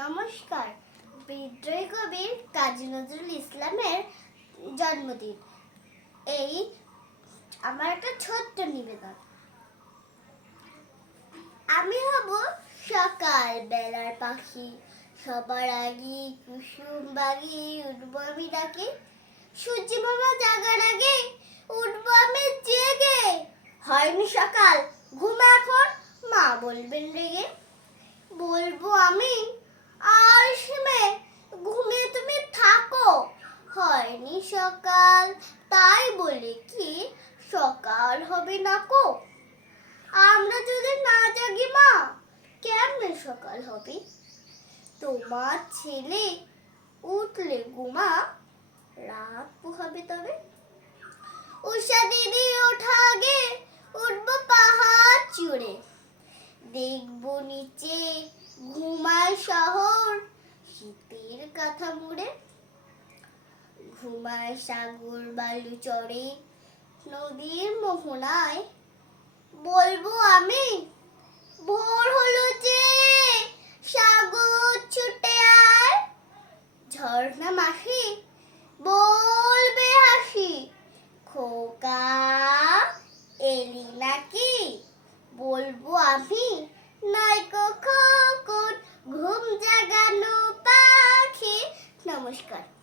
নমস্কার। বিদ্রোহী কবি কাজী নজরুল ইসলামের জন্মদিন। এই আমার একটা ছোট্ট নিবেদন। আমি হব সকাল বেলার পাখি। সবার আগে কুসুম বাগি উঠবো আমি ডাকে সূর্য মামা জাগার আগে উঠবো আমি জেগে। হয়নি সকাল, ঘুমা এখন, মা বলবেন রেগে বলব আমি আর সিমে ঘুমিয়ে তুমি থাকো হয়নি সকাল, তাই বলে কি, সকাল হবে না কো? আমরা যদি না জাগি মা, কেমনে সকাল হবে? তোমার ছেলে উঠলে ঘুমা রাত পোহাবে তবে। উষা দিদি ওঠা আগে, উঠবো পাহাড় চুড়ে। দেখব নিচে ঘুমায় শহর, শীতের কাঁথা মুড়ে ঘুমায়, সাগর, বালু চড়ে, নদীর মোহনায়। বলব আমি, ভোর হলো যে, সাগর ছুটে আর ঝর্ণা মাসি বলবে হাসি, খোকা এলি নাকি? বলব আমি নাই কখন ঘুম জাগানো পাখি। নমস্কার।